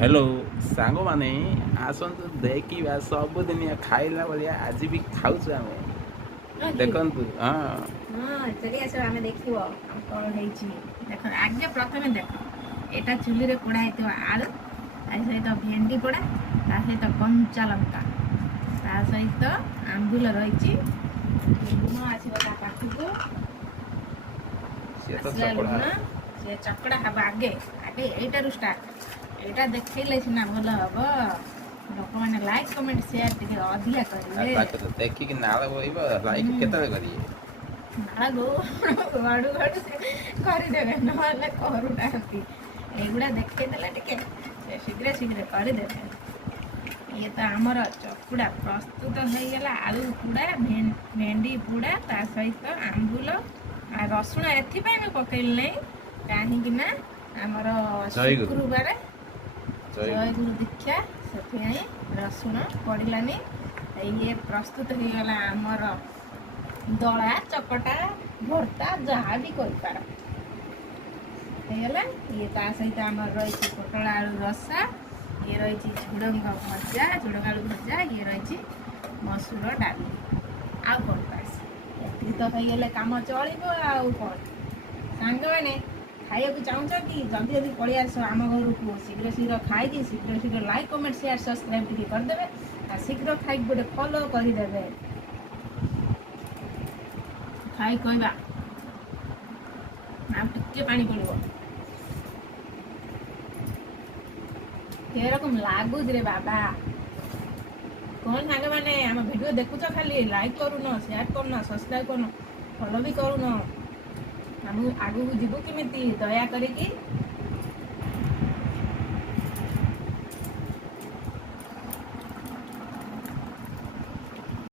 hello सांग माने आसतु देखा सबुदिन खाइला भाया आज भी खाऊ आम देखु हाँ चलिए आस आम देख कौन देख आगे प्रथम देख यहाँ चुली पोड़ा होता आलू ता सहित भेंडी पोड़ा ता सहित कंचा लंका ता सहित आंबुल रही लुण आसो पाखक लुण से चकड़ा हम आगे आगे यू स्टार्ट यहाँ देखले सीना भल हम लोक मैंने लाइक कमेंट शेयर टे अधिका करेंगे देखिक नाल लाइक केतले करिए नाला गड़ू गड़ू करदे ना करूना एगुड़ा देखदेले टे शीघ्र शीघ्र करदे ये तो आमर चकुड़ा प्रस्तुत होगला आलू पोड़ा भेंडी पोड़ा ता सहित आंबुल रसुण एथपाई मैं पकड़ ना कहीं आमर शुक्रवार जय गुरु दीक्षा से रसुण पड़ानी ये प्रस्तुत होगला आमर दला चकटा भर्ता जहाँ भी कर ये ता सहित आम रही पोटल आलू रसा ये रही झुड़ंग भजा झुड़ंग आलू भजा ये रही मसूर डाली आ कौन पास ये तो होगले कम चलो आउ कौन सांग मैंने खाया चाहूँ कि जल्दी जल्दी पलि आस आम घर को शीघ्र शीघ्र खाई शीघ्र शीघ्र like comment share subscribe T करदे और शीघ्र खाई गोटे फॉलो करदे खाई कहवा टे पानी पड़ो रकम लगुच रे बाबा कौन सागे मैंने आम भिडियो देखुच खाली लाइक करून शेयर करूना सब्सक्राइब करून फॉलो भी करून आगू जीवु केमी दया करी